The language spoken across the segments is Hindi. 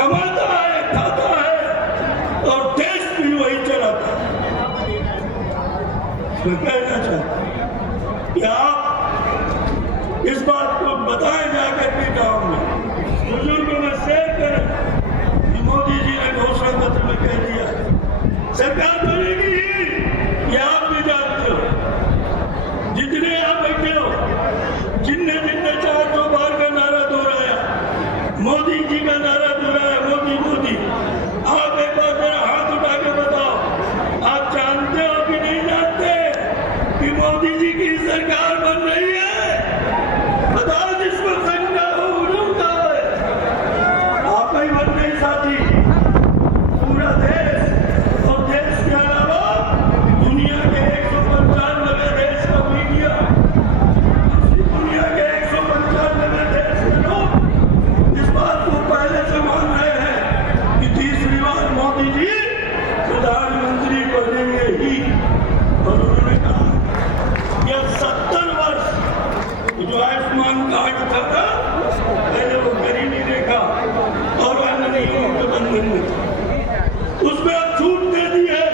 कमाता है, खाता है और देश भी वही चलाता है। मैं कहना चाहता हूं कि आप इस बात को बताएं जाकर के गांव में, बुजुर्गों में शेयर करें कि मोदी जी ने घोषणा पत्र में कह दिया सरकार बनेगी ही, ये आप भी जानते हो। जितने आप बैठे हो, जिनने 400 बार का नारा दोहराया, मोदी जी का नारा दोहराया, मोदी मोदी, आप एक बार मेरा हाथ उठा के बताओ, आप जानते हो कि नहीं जानते कि मोदी जी की सरकार बन रही है? बताओ, जिसको संज्ञा हो उड़ता है, आप ही बन रही साथी। पूरा देश और देश के अलावा दुनिया के 195 देश का मीडिया, दुनिया के 195 देश के लोग इस बात को पहले से मान रहे हैं कि तीसरी बार मोदी जी प्रधानमंत्री बनेंगे ही। और उन्होंने कहा कि अब 70 वर्ष जो आयुष्मान कार्ड था, पहले वो गरीबी रेखा और अन्य नियमों के बंधन में था, उसमें अब छूट दे दी है।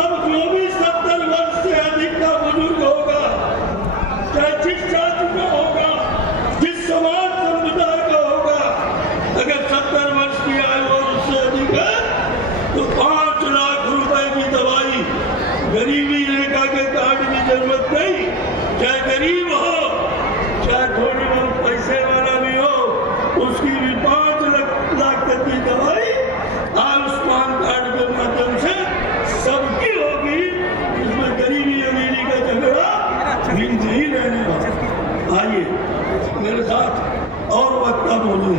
अब जो भी 70 वर्ष से अधिक का बुजुर्ग होगा, चाहे जिस जाति का होगा, जिस समाज समुदाय का होगा, अगर 70 वर्ष की आयु और उससे अधिक है तो 5 लाख रुपए की दवाई, गरीबी रेखा के कार्ड की जरूरत नहीं। चाहे गरीब हो, चाहे थोड़ी बहुत पैसे वाला भी हो, उसकी भी 5 लाख तक की दवाई आयुष्मान कार्ड के माध्यम से सबकी होगी। इसमें गरीबी अमीरी का झगड़ा नहीं रहने वाला। आइए मेरे साथ और वक्ता बोले,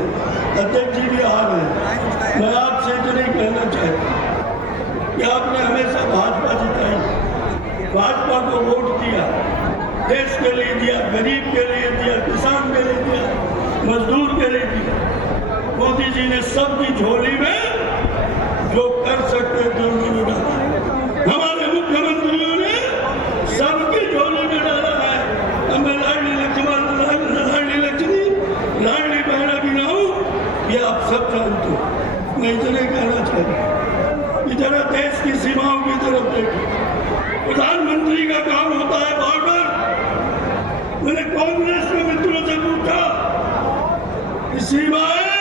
अध्यक्ष जी भी आ रहे हैं। मैं आपसे तो नहीं कहना चाहता कि आपने हमेशा भाजपा जिताई, भाजपा को वोट दिया, देश के लिए दिया, गरीब के लिए दिया, किसान के लिए दिया, मजदूर के लिए दिया। मोदी जी ने सबकी झोली में जो कर सकते थे उन्होंने डाला। हमारे मुख्यमंत्रियों ने सबकी झोली में डाला है। मैं लाडली लक्ष्मी, लाडली बहना भी ना हूं, ये आप सब जानते हो। मैं इतने कहना चाहता हूं, जरा देश की सीमाओं की तरफ देखिए। प्रधानमंत्री का काम होता है बॉर्डर। मैंने कांग्रेस के मित्रों से पूछा, सीमाएं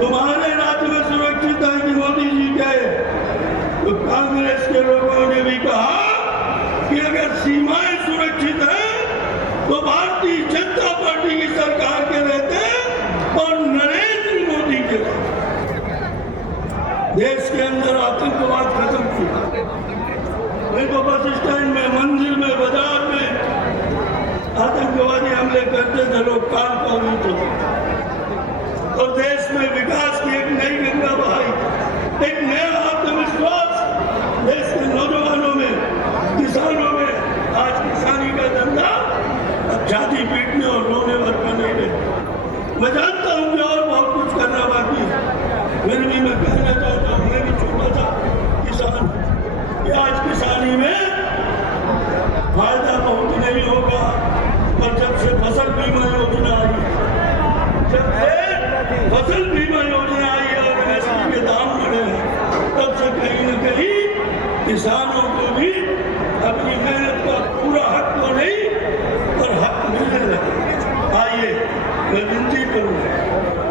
तुम्हारे राज्य में सुरक्षित है कि मोदी जी कहे? तो कांग्रेस के लोगों ने भी कहा कि अगर सीमाएं सुरक्षित है तो भारतीय जनता पार्टी की सरकार के रहते और नरेंद्र मोदी के देश के अंदर आतंकवाद खत्म किया। नहीं तो बस स्टैंड में, मंदिर में, बाजार में आतंकवादी हमले करते थे, लोग कान कान थे। और देश में विकास की एक नई गंगा बहाई, एक नया आत्मविश्वास देश के नौजवानों में, किसानों में। आज किसानी का धंधा अब छाती पीटने और रोने भर का नहीं रहे। मैं जानता हूं कि और बहुत कुछ करना बाकी है, फिर भी मैं कहना चाहता हूं, मैं भी छोटा सा किसान, कि आज किसानी में फायदा बहुत नहीं होगा। पर जब से फसल बीमा योजना आई, जब से फसल बीमा योजना आई और एमएसपी के दाम बढ़े हैं, तब से कहीं न कहीं किसानों को भी अपनी मेहनत का पूरा हक तो नहीं पर हक मिलने लगा। आइए मैं विनती करूंगा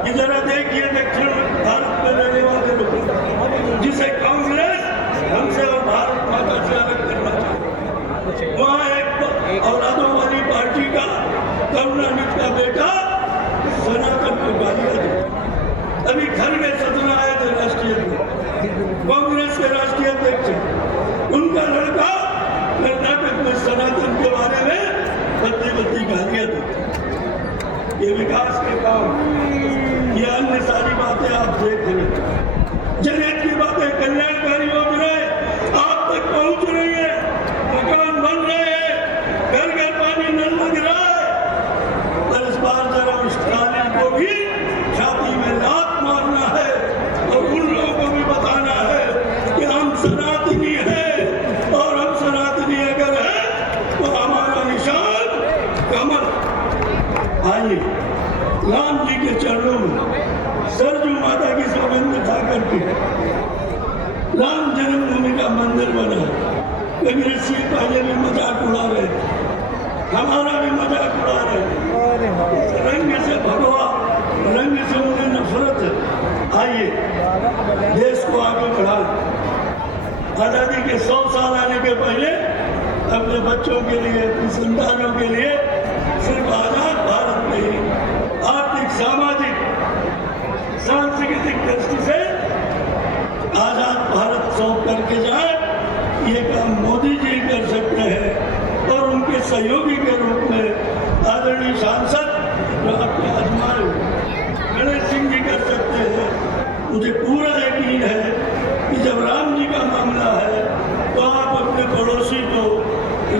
कि जरा देखिए दक्षिण भारत में रहने वाले लोग, जिसे कांग्रेस हमसे और भारत माता से अलग करना चाहती, वहाँ एक औलादों वाली पार्टी का करुणानिधि का बेटा सनातन को गालियां दे। अभी घर में सदन आए थे राष्ट्रीय कांग्रेस के राष्ट्रीय अध्यक्ष, उनका लड़का कर्नाटक में सनातन के बारे में बत्ती गालियां देते। ये विकास के काम, ये अन्य सारी बातें आप देख रहे, जनहित की बातें, कल्याणकारी योजनाएं आप तक पहुंच रही है, मकान बन रहे हैं, घर घर पानी नल लग रहा है। पर इस बार जरा उस स्टालिन को भी छाती में लात मारना है और उन लोगों को भी बताना है कि हम सनातनी हैं, और हम सनातनी अगर है तो हमारा निशान कमल। आइए राम जी के चरणों में सरजू माता की सौगंध खा करके राम जन्मभूमि का मंदिर बना। कांग्रेसी पहले भी मजाक उड़ा रहे थे, हमारा भी मजाक उड़ा रहे थे। इस रंग से भगवा रंग से उन्हें नफरत है। आइए देश को आगे बढ़ाएं। आजादी के 100 साल आने के पहले अपने बच्चों के लिए, अपनी संतानों के लिए सिर्फ आजाद भारत नहीं, आर्थिक, सामाजिक, सांस्कृतिक दृष्टि से आजाद भारत सौंप करके जाए, ये काम मोदी जी कर सकते हैं। और उनके सहयोगी के रूप में आदरणीय सांसद जो आपके आजमाए गणेश सिंह जी कर सकते हैं। मुझे पूरा यकीन है कि जब राम जी का मामला है तो आप अपने पड़ोसी को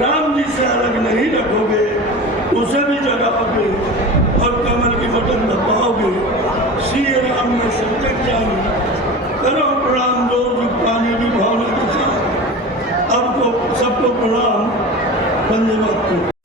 राम जी से अलग नहीं रखोगे, उसे भी जगाओगे और कमल की बटन दबाओगे। श्री राम में संकट जानी, करो प्रणाम दो पानी की भावना के साथ। आपको सबको प्रणाम। वंदे मातरम।